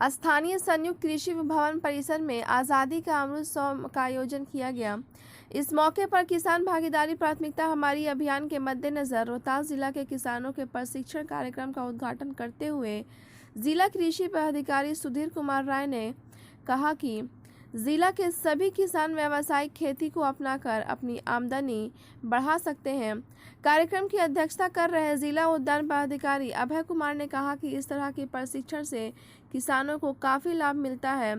स्थानीय संयुक्त कृषि भवन परिसर में आज़ादी का अमृत महोत्सव का आयोजन किया गया। इस मौके पर किसान भागीदारी प्राथमिकता हमारी अभियान के मद्देनजर रोहतास जिला के किसानों के प्रशिक्षण कार्यक्रम का उद्घाटन करते हुए जिला कृषि पदाधिकारी सुधीर कुमार राय ने कहा कि जिला के सभी किसान व्यावसायिक खेती को अपनाकर अपनी आमदनी बढ़ा सकते हैं। कार्यक्रम की अध्यक्षता कर रहे जिला उद्यान पदाधिकारी अभय कुमार ने कहा कि इस तरह के प्रशिक्षण से किसानों को काफ़ी लाभ मिलता है।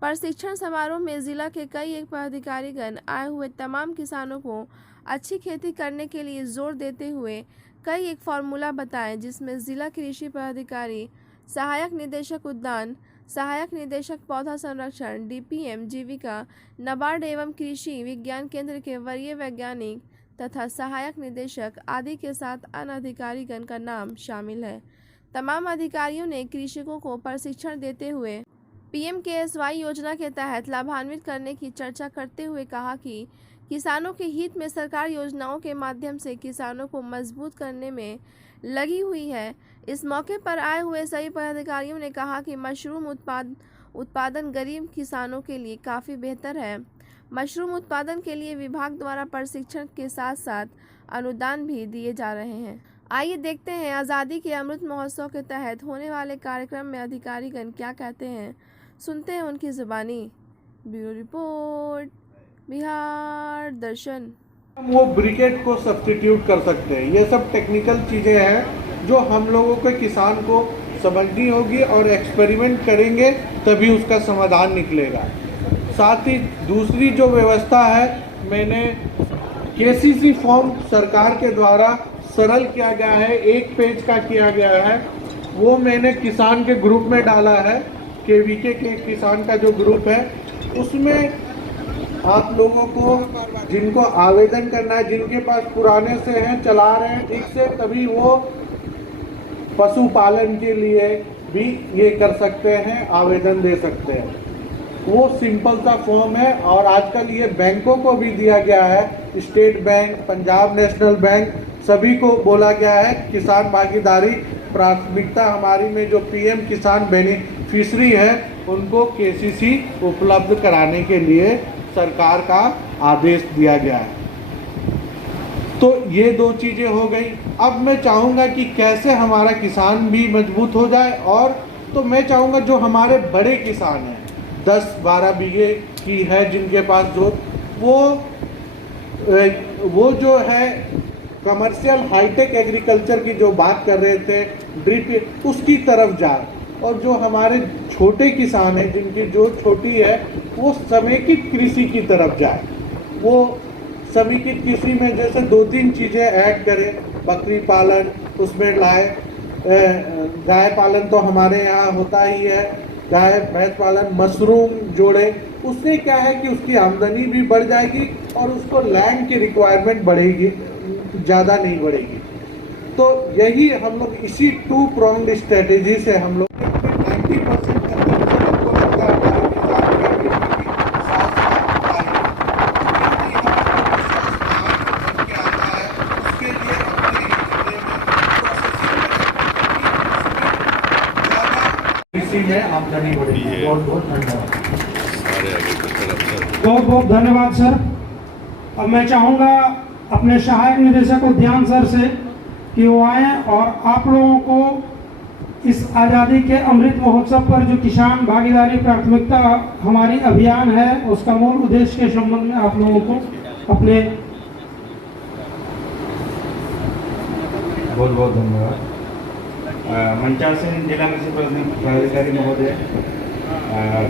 प्रशिक्षण समारोह में जिला के कई एक पदाधिकारीगण आए हुए तमाम किसानों को अच्छी खेती करने के लिए जोर देते हुए कई एक फार्मूला बताए, जिसमें जिला कृषि पदाधिकारी, सहायक निदेशक उद्यान, सहायक निदेशक पौधा संरक्षण, डीपीएम जीविका, नाबार्ड एवं कृषि विज्ञान केंद्र के वरीय वैज्ञानिक तथा सहायक निदेशक आदि के साथ अन्य अधिकारीगण का नाम शामिल है। तमाम अधिकारियों ने कृषकों को प्रशिक्षण देते हुए पीएमकेएसवाई योजना के तहत लाभान्वित करने की चर्चा करते हुए कहा कि किसानों के हित में सरकार योजनाओं के माध्यम से किसानों को मजबूत करने में लगी हुई है। इस मौके पर आए हुए सभी पदाधिकारियों ने कहा कि मशरूम उत्पादन गरीब किसानों के लिए काफ़ी बेहतर है। मशरूम उत्पादन के लिए विभाग द्वारा प्रशिक्षण के साथ साथ अनुदान भी दिए जा रहे हैं। आइए देखते हैं आज़ादी के अमृत महोत्सव के तहत होने वाले कार्यक्रम में अधिकारीगण क्या कहते हैं, सुनते हैं उनकी ज़ुबानी। ब्यूरो रिपोर्ट, बिहार दर्शन। वो ब्रिकेट को सब्स्टिट्यूट कर सकते हैं। ये सब टेक्निकल चीज़ें हैं जो हम लोगों के किसान को समझनी होगी और एक्सपेरिमेंट करेंगे तभी उसका समाधान निकलेगा। साथ ही दूसरी जो व्यवस्था है, मैंने केसीसी फॉर्म सरकार के द्वारा सरल किया गया है, 1 पेज का किया गया है, वो मैंने किसान के ग्रुप में डाला है। केवीके के किसान का जो ग्रुप है उसमें आप लोगों को जिनको आवेदन करना है, जिनके पास पुराने से हैं, चला रहे हैं ठीक से, तभी वो पशुपालन के लिए भी ये कर सकते हैं, आवेदन दे सकते हैं। वो सिंपल सा फॉर्म है और आजकल ये बैंकों को भी दिया गया है। State bank, Punjab national bank, सभी को बोला गया है किसान भागीदारी प्राथमिकता हमारी में जो पीएम किसान बेनिफिशरी है उनको केसीसी उपलब्ध कराने के लिए सरकार का आदेश दिया गया है। तो ये 2 चीज़ें हो गई। अब मैं चाहूँगा कि कैसे हमारा किसान भी मजबूत हो जाए, और तो मैं चाहूँगा जो हमारे बड़े किसान हैं, 10-12 बीघे की है जिनके पास जो वो जो है कमर्शियल हाईटेक एग्रीकल्चर की जो बात कर रहे थे, ड्रिप, उसकी तरफ जाए। और जो हमारे छोटे किसान हैं जिनकी जो छोटी है वो समेकित कृषि की तरफ जाए। वो समेकित कृषि में जैसे 2-3 चीज़ें ऐड करें, बकरी पालन उसमें लाए, गाय पालन तो हमारे यहाँ होता ही है, गाय भैंस पालन, मशरूम जोड़े। उससे क्या है कि उसकी आमदनी भी बढ़ जाएगी और उसको लैंड की रिक्वायरमेंट बढ़ेगी, ज़्यादा नहीं बढ़ेगी। तो यही हम लोग इसी 2 pronged स्ट्रेटेजी से हम लोग 90% कृषि में आमदनी बढ़ेगी। बहुत बहुत धन्यवाद। बहुत बहुत धन्यवाद सर। अब मैं चाहूँगा अपने सहायक निदेशक उद्यान सर से कि वो आए और आप लोगों को इस आज़ादी के अमृत महोत्सव पर जो किसान भागीदारी प्राथमिकता हमारी अभियान है उसका मूल उद्देश्य के संबंध में आप लोगों को अपने। बहुत बहुत धन्यवाद। मंचासन जिला कृषि पदाधिकारी महोदय,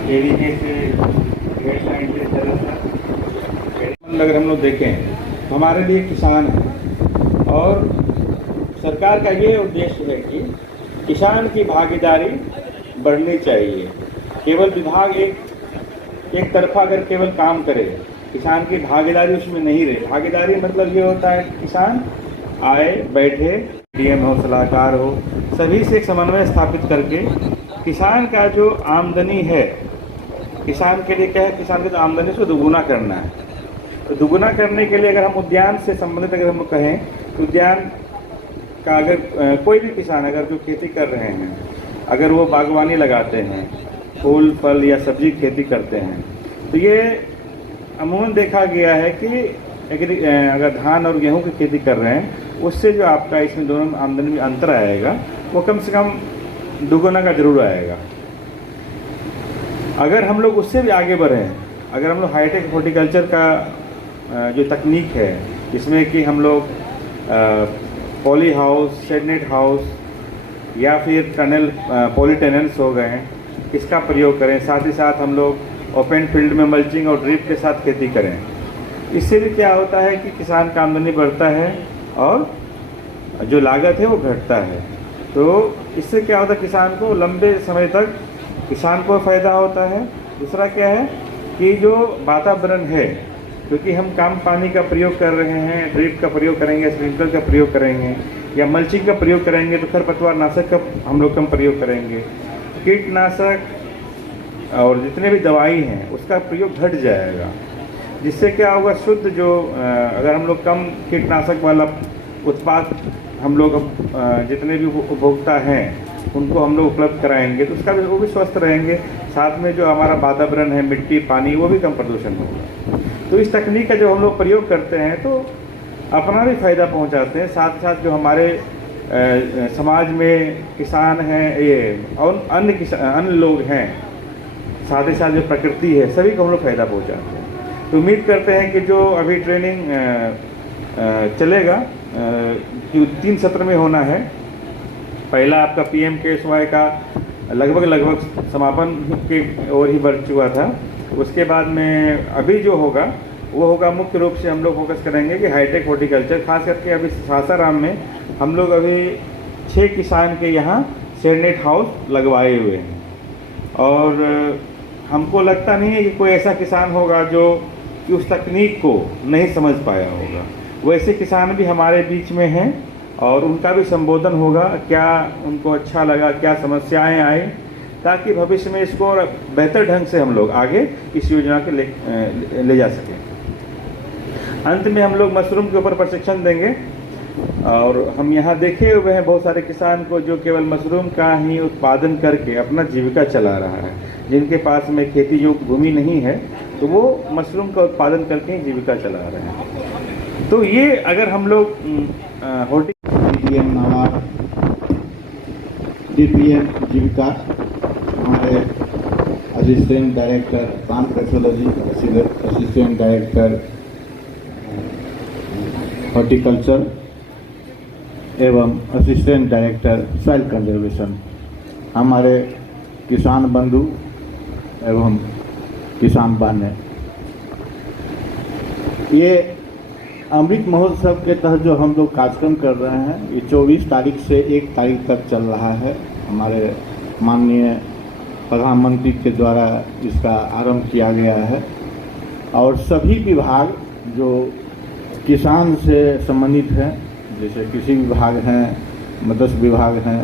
केवीके से गाइडलाइन के तहत अगर हम लोग देखें हमारे लिए किसान है और सरकार का ये उद्देश्य है कि किसान की भागीदारी बढ़नी चाहिए। केवल विभाग एक तरफा अगर केवल काम करे, किसान की भागीदारी उसमें नहीं रहे। भागीदारी मतलब ये होता है किसान आए, बैठे, डीएम हो, सलाहकार हो, सभी से एक समन्वय स्थापित करके किसान का जो आमदनी है, किसान के लिए क्या है, किसान की जो आमदनी उसको दुगुना करना है। तो दुगुना करने के लिए अगर हम उद्यान से संबंधित अगर हम कहें तो उद्यान का अगर कोई भी किसान अगर जो खेती कर रहे हैं, अगर वो बागवानी लगाते हैं फूल फल या सब्जी की खेती करते हैं। तो ये अमूमन देखा गया है कि अगर धान और गेहूं की खेती कर रहे हैं, उससे जो आपका इसमें दोनों में आमदनी में अंतर आएगा वो कम से कम दुगुना का जरूर आएगा। अगर हम लोग उससे भी आगे बढ़ें, अगर हम लोग हाईटेक हॉर्टिकल्चर का जो तकनीक है, जिसमें कि हम लोग पॉली हाउस, शेडनेट हाउस या फिर टनल पॉली टनल्स हो गए हैं, इसका प्रयोग करें, साथ ही साथ हम लोग ओपन फील्ड में मल्चिंग और ड्रिप के साथ खेती करें, इससे भी क्या होता है कि किसान का आमदनी बढ़ता है और जो लागत है वो घटता है। तो इससे क्या होता है, किसान को लंबे समय तक किसान को फ़ायदा होता है। दूसरा क्या है कि जो वातावरण है, क्योंकि हम कम पानी का प्रयोग कर रहे हैं, ड्रिप का प्रयोग करेंगे, स्प्रिंकलर का प्रयोग करेंगे या मल्चिंग का प्रयोग करेंगे, तो खरपतवार नाशक का हम लोग कम प्रयोग करेंगे, कीटनाशक और जितने भी दवाई हैं उसका प्रयोग घट जाएगा। जिससे क्या होगा, शुद्ध जो अगर हम लोग कम कीटनाशक वाला उत्पाद हम लोग जितने भी उपभोक्ता हैं उनको हम लोग उपलब्ध कराएंगे, तो उसका भी वो भी स्वस्थ रहेंगे। साथ में जो हमारा वातावरण है, मिट्टी, पानी, वो भी कम प्रदूषण होगा। तो इस तकनीक का जो हम लोग प्रयोग करते हैं तो अपना भी फ़ायदा पहुंचाते हैं, साथ साथ जो हमारे समाज में किसान हैं ये और अन्य लोग हैं, साथ ही साथ जो प्रकृति है, सभी को हम लोग फ़ायदा पहुंचाते हैं। तो उम्मीद करते हैं कि जो अभी ट्रेनिंग चलेगा कि 3 सत्र में होना है। पहला आपका PMKSY का लगभग समापन की ओर ही बढ़ चुका था। उसके बाद में अभी जो होगा वो होगा, मुख्य रूप से हम लोग फोकस करेंगे कि हाईटेक हॉर्टिकल्चर, खास करके अभी सासाराम में हम लोग अभी 6 किसान के यहाँ शेडनेट हाउस लगवाए हुए हैं। और हमको लगता नहीं है कि कोई ऐसा किसान होगा जो कि उस तकनीक को नहीं समझ पाया होगा। वैसे किसान भी हमारे बीच में हैं और उनका भी संबोधन होगा, क्या उनको अच्छा लगा, क्या समस्याएं आई, ताकि भविष्य में इसको बेहतर ढंग से हम लोग आगे इस योजना के ले जा सकें। अंत में हम लोग मशरूम के ऊपर प्रशिक्षण देंगे और हम यहाँ देखे हुए हैं बहुत सारे किसान को जो केवल मशरूम का ही उत्पादन करके अपना जीविका चला रहा है। जिनके पास में खेती योग्य भूमि नहीं है तो वो मशरूम का उत्पादन करके ही जीविका चला रहे हैं। तो ये अगर हम लोग DPM नाबार्ड, DPM जीविका, हमारे assistant director plant pathology, assistant director horticulture एवं असिस्टेंट डायरेक्टर सॉइल कंजर्वेशन, हमारे किसान बंधु एवं किसान बहनें, ये अमृत महोत्सव के तहत जो हम लोग कार्यक्रम कर रहे हैं, ये 24 तारीख से 1 तारीख तक चल रहा है। हमारे माननीय प्रधानमंत्री के द्वारा इसका आरंभ किया गया है और सभी विभाग जो किसान से संबंधित हैं, जैसे कृषि विभाग हैं, मत्स्य विभाग हैं,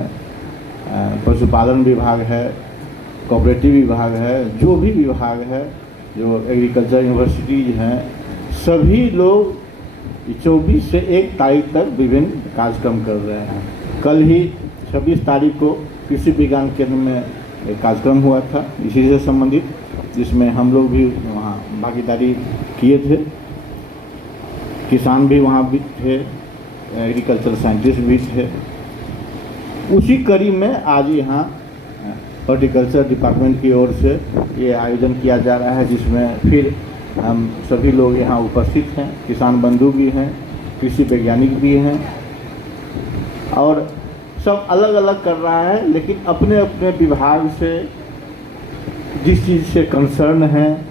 पशुपालन विभाग है, कोऑपरेटिव विभाग है, जो भी विभाग है, जो एग्रीकल्चर यूनिवर्सिटीज हैं, सभी लोग 24 से 1 तारीख तक विभिन्न कार्यक्रम कर रहे हैं। कल ही 26 तारीख को कृषि विज्ञान केंद्र में एक कार्यक्रम हुआ था इसी से संबंधित, जिसमें हम लोग भी वहाँ भागीदारी किए थे। किसान भी वहाँ भी थे, एग्रीकल्चर साइंटिस्ट भी थे। उसी कड़ी में आज यहाँ हॉर्टिकल्चर डिपार्टमेंट की ओर से ये आयोजन किया जा रहा है, जिसमें फिर हम सभी लोग यहाँ उपस्थित हैं, किसान बंधु भी हैं, कृषि वैज्ञानिक भी हैं और सब अलग अलग कर रहा है, लेकिन अपने अपने विभाग से जिस चीज़ से कंसर्न है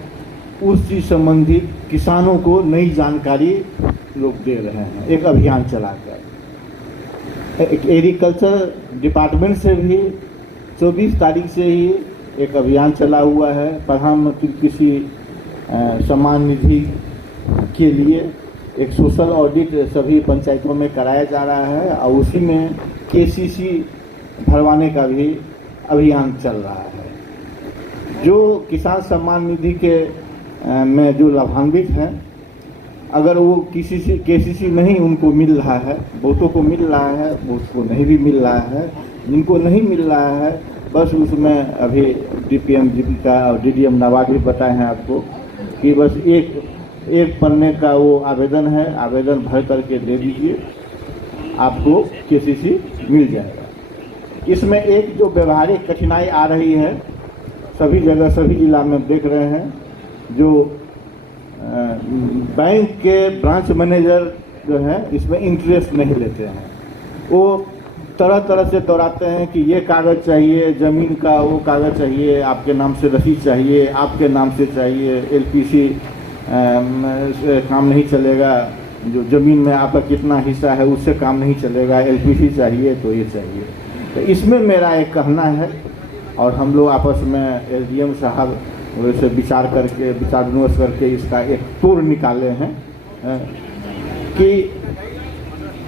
उस चीज़ संबंधित किसानों को नई जानकारी लोग दे रहे हैं। एक अभियान चलाकर एग्रीकल्चर डिपार्टमेंट से भी 24 तारीख से ही एक अभियान चला हुआ है। प्रधानमंत्री कृषि सम्मान निधि के लिए एक सोशल ऑडिट सभी पंचायतों में कराया जा रहा है और उसी में KCC भरवाने का भी अभियान चल रहा है। जो किसान सम्मान निधि के में जो लाभान्वित हैं, अगर वो KCC नहीं उनको मिल रहा है, बहुतों को मिल रहा है, बहुतों को नहीं भी मिल रहा है, जिनको नहीं मिल रहा है बस उसमें अभी डीपीएम जीविका और डीडीएम नाबार्ड भी बताए हैं आपको कि बस एक पन्ने का वो आवेदन है, आवेदन भर करके दे दीजिए, आपको केसीसी मिल जाएगा। इसमें एक जो व्यवहारिक कठिनाई आ रही है, सभी जगह सभी जिला में देख रहे हैं, जो बैंक के ब्रांच मैनेजर जो है इसमें इंटरेस्ट नहीं लेते हैं। वो तरह तरह से दौड़ाते हैं कि ये कागज़ चाहिए ज़मीन का, वो कागज़ चाहिए, आपके नाम से रसीद चाहिए, आपके नाम से चाहिए, एलपीसी काम नहीं चलेगा, जो ज़मीन में आपका कितना हिस्सा है उससे काम नहीं चलेगा, एलपीसी चाहिए तो ये चाहिए। तो इसमें मेरा एक कहना है, और हम लोग आपस में एसडीएम साहब से विचार विमर्श करके इसका एक तोड़ निकाले हैं कि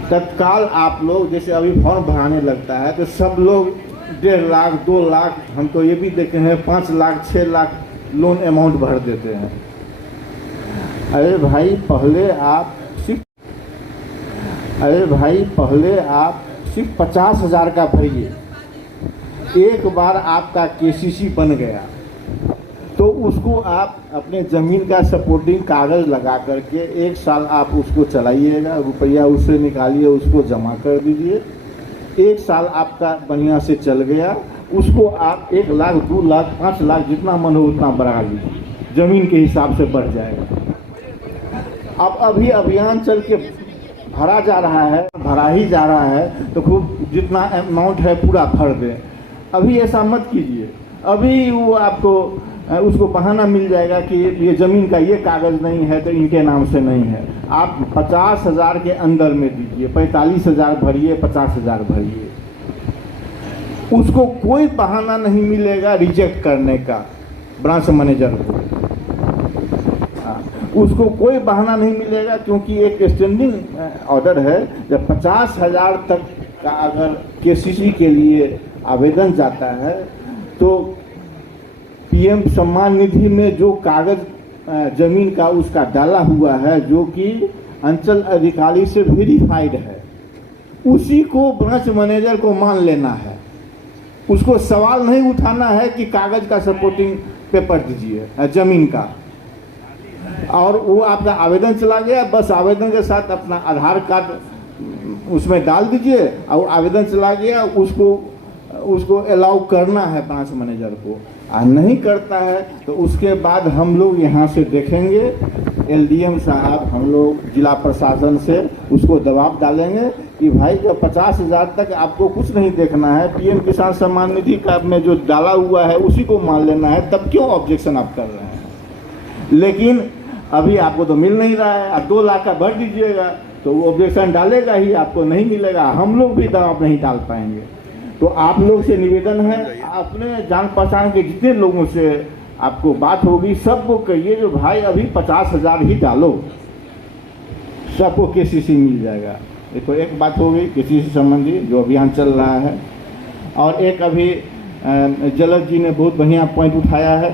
तत्काल आप लोग जैसे अभी फॉर्म भराने लगता है तो सब लोग 1.5 लाख 2 लाख, हम तो ये भी देखे हैं 5 लाख 6 लाख लोन अमाउंट भर देते हैं। अरे भाई पहले आप सिर्फ 50,000 का भरिए। एक बार आपका केसीसी बन गया तो उसको आप अपने ज़मीन का सपोर्टिंग कागज़ लगा करके 1 साल आप उसको चलाइएगा, रुपया उससे निकालिए, उसको जमा कर दीजिए। 1 साल आपका बढ़िया से चल गया, उसको आप 1 लाख 2 लाख 5 लाख जितना मन हो उतना बढ़ा लीजिए, ज़मीन के हिसाब से बढ़ जाएगा। अब अभी अभियान चल के भरा जा रहा है, भरा ही जा रहा है, तो खूब जितना अमाउंट है पूरा भर दें। अभी ऐसा मत कीजिए, अभी वो आपको उसको बहाना मिल जाएगा कि ये ज़मीन का ये कागज़ नहीं है तो इनके नाम से नहीं है। आप 50,000 के अंदर में दीजिए, 45,000 भरिए, 50,000 भरिए, उसको कोई बहाना नहीं मिलेगा रिजेक्ट करने का। ब्रांच मैनेजर को उसको कोई बहाना नहीं मिलेगा, क्योंकि एक स्टैंडिंग ऑर्डर है। जब 50,000 तक का अगर केसीसी के लिए आवेदन जाता है तो पीएम सम्मान निधि में जो कागज जमीन का उसका डाला हुआ है, जो कि अंचल अधिकारी से वेरीफाइड है, उसी को ब्रांच मैनेजर को मान लेना है। उसको सवाल नहीं उठाना है कि कागज का सपोर्टिंग पेपर दीजिए जमीन का, और वो आपका आवेदन चला गया, बस आवेदन के साथ अपना आधार कार्ड उसमें डाल दीजिए और आवेदन चला गया, उसको अलाउ करना है ब्रांच मैनेजर को। नहीं करता है तो उसके बाद हम लोग यहाँ से देखेंगे, एलडीएम साहब, हम लोग जिला प्रशासन से उसको दबाव डालेंगे कि भाई जब 50,000 तक आपको कुछ नहीं देखना है, पीएम किसान सम्मान निधि का में जो डाला हुआ है उसी को मान लेना है, तब क्यों ऑब्जेक्शन आप कर रहे हैं? लेकिन अभी आपको तो मिल नहीं रहा है, आप 2 लाख का भर दीजिएगा तो वो ऑब्जेक्शन डालेगा ही, आपको नहीं मिलेगा, हम लोग भी दबाव नहीं डाल पाएंगे। तो आप लोग से निवेदन है, अपने जान पहचान के जितने लोगों से आपको बात होगी सबको कहिए जो भाई अभी 50,000 ही डालो, सबको केसीसी मिल जाएगा। देखो एक बात हो गई केसीसी संबंधी जो अभियान चल रहा है, और एक अभी जलद जी ने बहुत बढ़िया पॉइंट उठाया है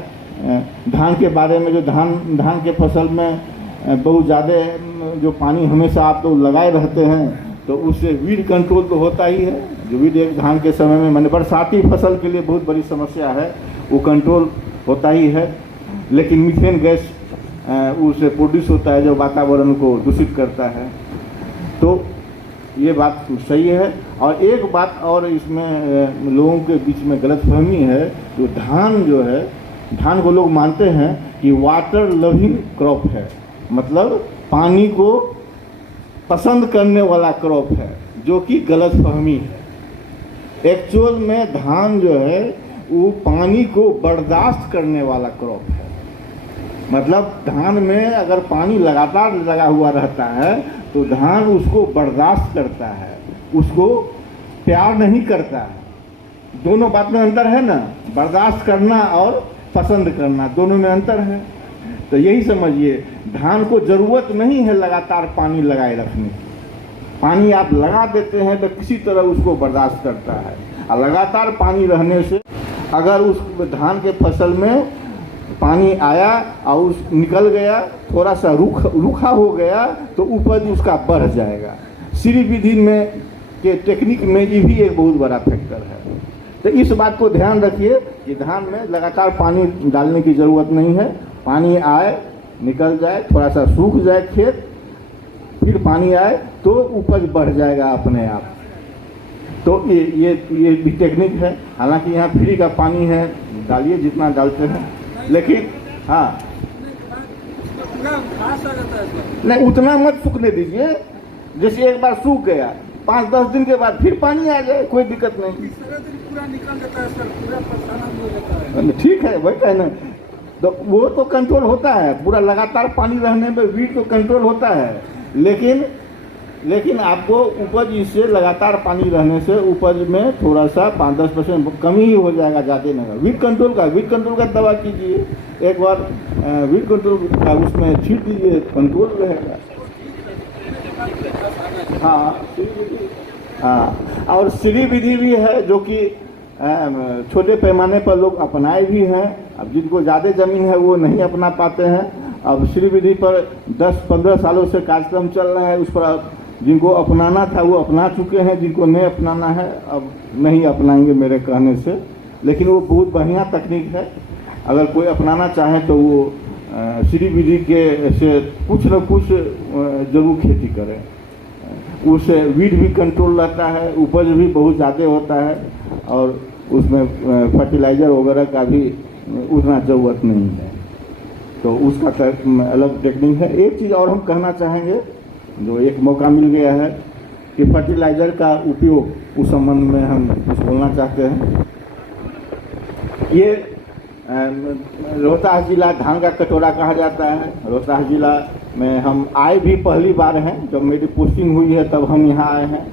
धान के बारे में। जो धान के फसल में बहुत ज़्यादा जो पानी हमेशा आप लोग लगाए रहते हैं तो उससे वीड कंट्रोल तो होता ही है। जो वीड एक धान के समय में मैंने बरसाती फसल के लिए बहुत बड़ी समस्या है, वो कंट्रोल होता ही है। लेकिन मीथेन गैस उससे प्रोड्यूस होता है जो वातावरण को दूषित करता है। तो ये बात सही है। और एक बात और इसमें लोगों के बीच में गलतफहमी है, जो धान जो है, धान को लोग मानते हैं कि वाटर लविंग क्रॉप है, मतलब पानी को पसंद करने वाला क्रॉप है, जो कि गलतफहमी है। एक्चुअल में धान जो है वो पानी को बर्दाश्त करने वाला क्रॉप है। मतलब धान में अगर पानी लगातार लगा हुआ रहता है तो धान उसको बर्दाश्त करता है, उसको प्यार नहीं करता है। दोनों बात में अंतर है ना, बर्दाश्त करना और पसंद करना, दोनों में अंतर है। तो यही समझिए, धान को ज़रूरत नहीं है लगातार पानी लगाए रखने की। पानी आप लगा देते हैं तो किसी तरह उसको बर्दाश्त करता है, और लगातार पानी रहने से अगर उस धान के फसल में पानी आया और उस निकल गया, थोड़ा सा रूखा हो गया तो उपज उसका बढ़ जाएगा। श्री विधि में के टेक्निक में ये भी एक बहुत बड़ा फैक्टर है। तो इस बात को ध्यान रखिए कि धान में लगातार पानी डालने की ज़रूरत नहीं है। पानी आए, निकल जाए, थोड़ा सा सूख जाए खेत, फिर पानी आए तो उपज बढ़ जाएगा अपने आप। तो ये भी टेक्निक है। हालांकि यहाँ फ्री का पानी है, डालिए जितना डालते हैं, लेकिन हाँ नहीं उतना मत सूखने दीजिए। जैसे एक बार सूख गया, 5-10 दिन के बाद फिर पानी आ जाए, कोई दिक्कत नहीं। पूरा निकल जाता है सर, पूरा परेशान हो जाता है। ठीक है, वही कहना। तो वो तो कंट्रोल होता है, पूरा लगातार पानी रहने में वीड तो कंट्रोल होता है, लेकिन आपको उपज इससे लगातार पानी रहने से उपज में थोड़ा सा 5-10% कमी ही हो जाएगा, ज़्यादा नहीं। वीड कंट्रोल का दवा कीजिए, एक बार वीड कंट्रोल का उसमें छीट दीजिए, कंट्रोल रहेगा। हाँ, और श्री विधि भी है जो कि छोटे पैमाने पर लोग अपनाए भी हैं। अब जिनको ज़्यादा ज़मीन है वो नहीं अपना पाते हैं। अब श्री विधि पर 10-15 सालों से कार्यक्रम चल रहा है, उस पर जिनको अपनाना था वो अपना चुके हैं, जिनको नहीं अपनाना है अब नहीं अपनाएंगे मेरे कहने से। लेकिन वो बहुत बढ़िया तकनीक है, अगर कोई अपनाना चाहे तो वो श्री विधि के से कुछ न कुछ जरूर खेती करें। उससे वीड भी कंट्रोल रहता है, उपज भी बहुत ज़्यादा होता है, और उसमें फर्टिलाइज़र वगैरह का भी उतना ज़रूरत नहीं है। तो उसका अलग टेक्निक है। एक चीज़ और हम कहना चाहेंगे, जो एक मौका मिल गया है कि फर्टिलाइज़र का उपयोग उस संबंध में हम कुछ बोलना चाहते हैं। ये रोहतास जिला धान का कटोरा कहा जाता है। रोहतास जिला में हम आए भी पहली बार हैं, जब मेरी पोस्टिंग हुई है तब हम यहाँ आए हैं।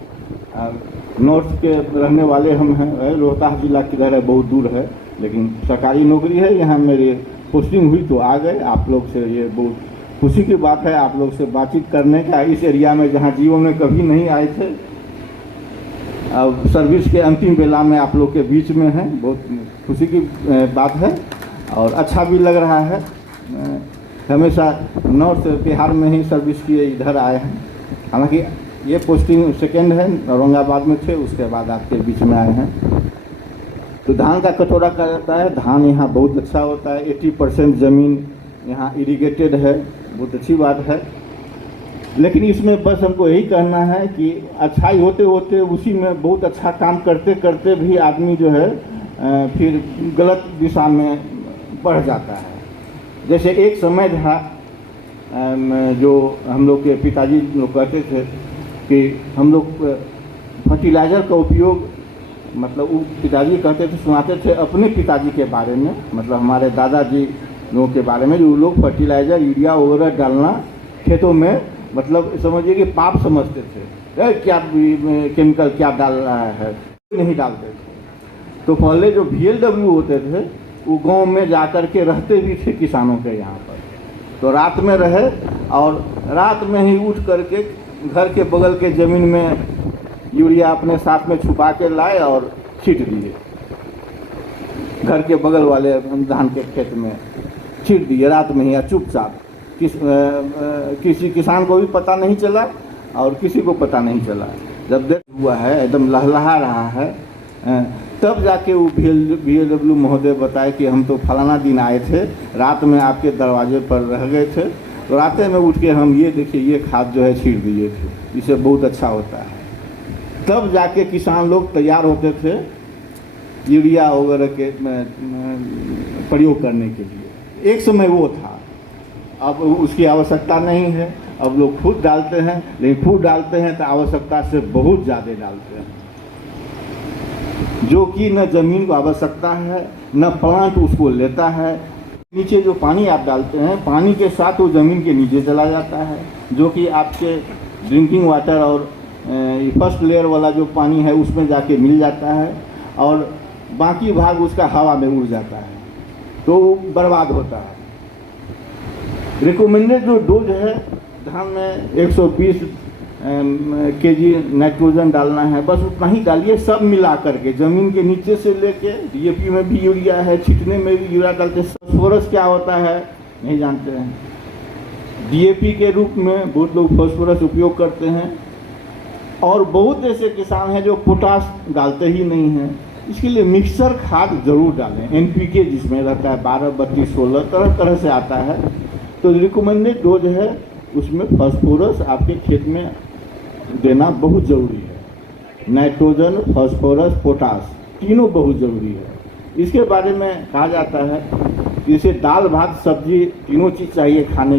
नॉर्थ के रहने वाले हम हैं। रोहतास जिला किधर है, बहुत दूर है, लेकिन सरकारी नौकरी है, यहाँ मेरी पोस्टिंग हुई तो आ गए। आप लोग से ये बहुत खुशी की बात है, आप लोग से बातचीत करने का, इस एरिया में जहाँ जीवन में कभी नहीं आए थे। अब सर्विस के अंतिम बेला में आप लोग के बीच में हैं, बहुत खुशी की बात है और अच्छा भी लग रहा है। हमेशा नॉर्थ बिहार में ही सर्विस किए इधर आए हैं। हालांकि ये पोस्टिंग सेकेंड है, औरंगाबाद में थे, उसके बाद आपके बीच में आए हैं। तो धान का कटोरा कहा जाता है। धान यहाँ बहुत अच्छा होता है। 80% ज़मीन यहाँ इरिगेटेड है, बहुत अच्छी बात है। लेकिन इसमें बस हमको यही कहना है कि अच्छाई होते होते उसी में बहुत अच्छा काम करते करते भी आदमी जो है फिर गलत दिशा में बढ़ जाता है। जैसे एक समय था, जो हम लोग के पिताजी लोग कहते थे कि हम लोग फर्टिलाइज़र का उपयोग, मतलब वो पिताजी कहते थे, सुनाते थे अपने पिताजी के बारे में, मतलब हमारे दादाजी लोगों के बारे में, जो लोग फर्टिलाइज़र यूरिया वगैरह डालना खेतों में मतलब समझिए कि पाप समझते थे। क्या केमिकल क्या डाल रहा है, नहीं डालते थे। तो पहले जो VLW होते थे वो गांव में जाकर के रहते भी थे किसानों के यहाँ पर। तो रात में रहे और रात में ही उठ करके घर के बगल के ज़मीन में यूरिया अपने साथ में छुपा के लाए और छींट दिए। घर के बगल वाले धान के खेत में छींट दिए रात में ही, या चुपचाप। किसी किसान को भी पता नहीं चला और किसी को पता नहीं चला। जब देख हुआ है एकदम लहलहा रहा है, तब जाके वो VLW महोदय बताए कि हम तो फलाना दिन आए थे, रात में आपके दरवाजे पर रह गए थे, तो रात में उठ के हम ये देखिए ये खाद जो है छींट दिए थे, इससे बहुत अच्छा होता है। तब जाके किसान लोग तैयार होते थे यूरिया वगैरह के प्रयोग करने के लिए। एक समय वो था, अब उसकी आवश्यकता नहीं है। अब लोग खुद डालते हैं, लेकिन खुद डालते हैं तो आवश्यकता से बहुत ज़्यादा डालते हैं, जो कि न ज़मीन को आवश्यकता है न प्लांट उसको लेता है। नीचे जो पानी आप डालते हैं, पानी के साथ वो ज़मीन के नीचे चला जाता है, जो कि आपके ड्रिंकिंग वाटर और फर्स्ट लेयर वाला जो पानी है उसमें जाके मिल जाता है, और बाकी भाग उसका हवा में उड़ जाता है, तो बर्बाद होता है। रिकमेंडेड जो डोज है धान में 120 kg नाइट्रोजन डालना है, बस उतना ही डालिए। सब मिला करके ज़मीन के नीचे से लेके DAP में भी यूरिया है, छिटने में भी यूरिया डालते हैं। फास्फोरस क्या होता है नहीं जानते हैं। DAP के रूप में बहुत लोग फास्फोरस उपयोग करते हैं, और बहुत ऐसे किसान हैं जो पोटास डालते ही नहीं हैं। इसके लिए मिक्सर खाद जरूर डालें, NPK जिसमें रहता है 12, 32, 16 तरह तरह से आता है। तो रिकमेंडेड डोज है उसमें फास्फोरस आपके खेत में देना बहुत ज़रूरी है। नाइट्रोजन, फास्फोरस, पोटास तीनों बहुत ज़रूरी है। इसके बारे में कहा जाता है जैसे दाल भात सब्जी तीनों चीज़ चाहिए खाने की।